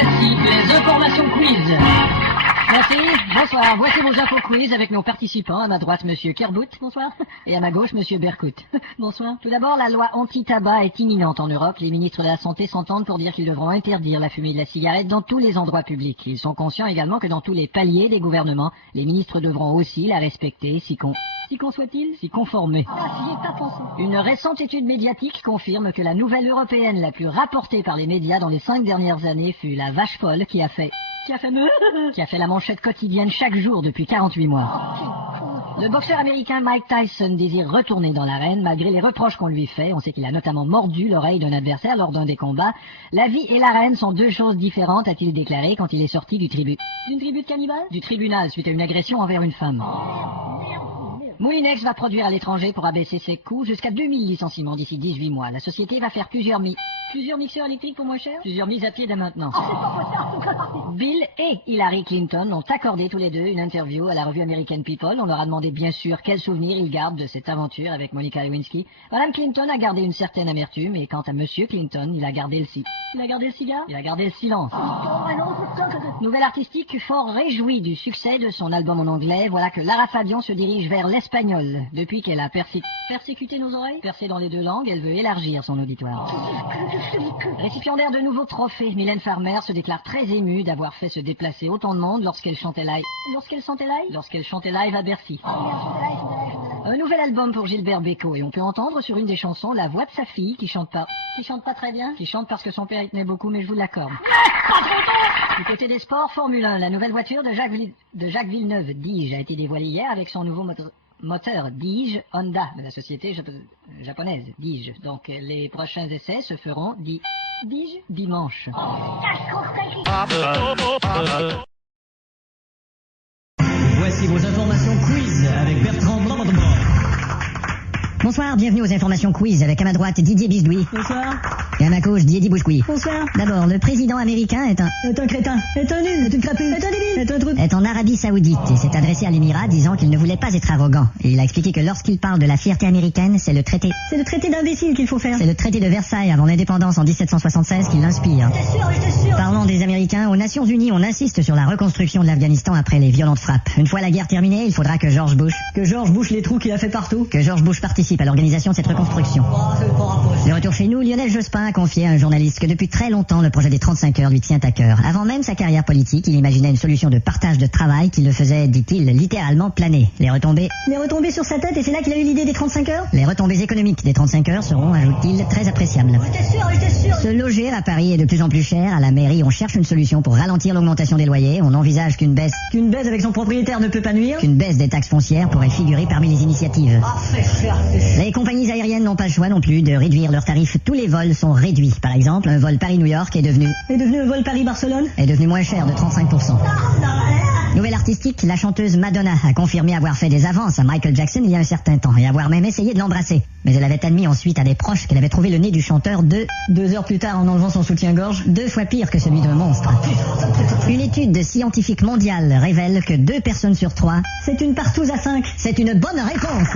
Voici les informations quiz. Merci, bonsoir. Voici vos infos quiz avec nos participants. À ma droite, monsieur Kerbout, bonsoir. Et à ma gauche, monsieur Berkout, bonsoir. Tout d'abord, la loi anti-tabac est imminente en Europe. Les ministres de la Santé s'entendent pour dire qu'ils devront interdire la fumée de la cigarette dans tous les endroits publics. Ils sont conscients également que dans tous les paliers des gouvernements, les ministres devront aussi la respecter, si qu'on soit-il, s'y conformer. Une récente étude médiatique confirme que la nouvelle européenne la plus rapportée par les médias dans les 5 dernières années fut la vache folle qui a fait la manchette quotidienne chaque jour depuis 48 mois. Le boxeur américain Mike Tyson désire retourner dans l'arène malgré les reproches qu'on lui fait. On sait qu'il a notamment mordu l'oreille d'un adversaire lors d'un des combats. La vie et l'arène sont deux choses différentes, a-t-il déclaré quand il est sorti du tribunal. D'une tribu de cannibales ? Du tribunal suite à une agression envers une femme. Moulinex va produire à l'étranger pour abaisser ses coûts jusqu'à 2000 licenciements d'ici 18 mois. La société va faire plusieurs mixeurs électriques pour moins cher. Plusieurs mises à pied dès maintenant. Bill et Hillary Clinton ont accordé tous les deux une interview à la revue American People. On leur a demandé bien sûr quels souvenirs ils gardent de cette aventure avec Monica Lewinsky. Madame Clinton a gardé une certaine amertume et quant à Monsieur Clinton, il a gardé le cigare. Il a gardé le silence. Nouvelle artistique fort réjouie du succès de son album en anglais. Voilà que Lara Fabian se dirige vers l'espagnol. Depuis qu'elle a persécuté nos oreilles, percé dans les deux langues, elle veut élargir son auditoire. Récipiendaire de nouveaux trophées, Mylène Farmer se déclare très émue d'avoir fait se déplacer autant de monde lorsqu'elle chantait live à Bercy. Un nouvel album pour Gilbert Bécaud et on peut entendre sur une des chansons la voix de sa fille qui chante pas très bien, qui chante parce que son père y tenait beaucoup, mais je vous l'accorde. Du côté des sports, Formule 1, la nouvelle voiture de Jacques Villeneuve, Dige, a été dévoilée hier avec son nouveau moteur Dige Honda de la société japonaise Dige. Donc les prochains essais se feront dimanche. Voici vos informations quiz avec Bertrand Blanc. Bonsoir, bienvenue aux informations quiz avec à ma droite Didier Bisdoui. Bonsoir. Et à ma gauche Didier Bouscoui. Bonsoir. D'abord, le président américain est un crétin, est un nul, est une crapule, est un débile, est un truc. Est en Arabie Saoudite et s'est adressé à l'émirat disant qu'il ne voulait pas être arrogant. Et il a expliqué que lorsqu'il parle de la fierté américaine, c'est le traité d'imbécile qu'il faut faire. C'est le traité de Versailles avant l'indépendance en 1776 qui l'inspire. J'étais sûr. Parlant des Américains, aux Nations Unies, on insiste sur la reconstruction de l'Afghanistan après les violentes frappes. Une fois la guerre terminée, il faudra que George Bush les trous qu'il a fait partout. Que George Bush participe à l'organisation de cette reconstruction. De retour chez nous, Lionel Jospin a confié à un journaliste que depuis très longtemps, le projet des 35 heures lui tient à cœur. Avant même sa carrière politique, il imaginait une solution de partage de travail qui le faisait, dit-il, littéralement planer. Les retombées sur sa tête et c'est là qu'il a eu l'idée des 35 heures. Les retombées économiques des 35 heures seront, ajoute-t-il, très appréciables. J'étais sûr. Se loger à Paris est de plus en plus cher. À la mairie, on cherche une solution pour ralentir l'augmentation des loyers. On envisage qu'une baisse avec son propriétaire ne peut pas nuire. Qu'une baisse des taxes foncières pourrait figurer parmi les initiatives. Fais cher. Les compagnies aériennes n'ont pas le choix non plus de réduire leurs tarifs. Tous les vols sont réduits. Par exemple, un vol Paris-New York est devenu un vol Paris-Barcelone. Est devenu moins cher de 35%. Nouvelle artistique, la chanteuse Madonna a confirmé avoir fait des avances à Michael Jackson il y a un certain temps et avoir même essayé de l'embrasser. Mais elle avait admis ensuite à des proches qu'elle avait trouvé le nez du chanteur 2 heures plus tard en enlevant son soutien-gorge. 2 fois pire que celui d'un monstre. Une étude scientifique mondiale révèle que 2 personnes sur 3, c'est une partouze à 5. C'est une bonne réponse.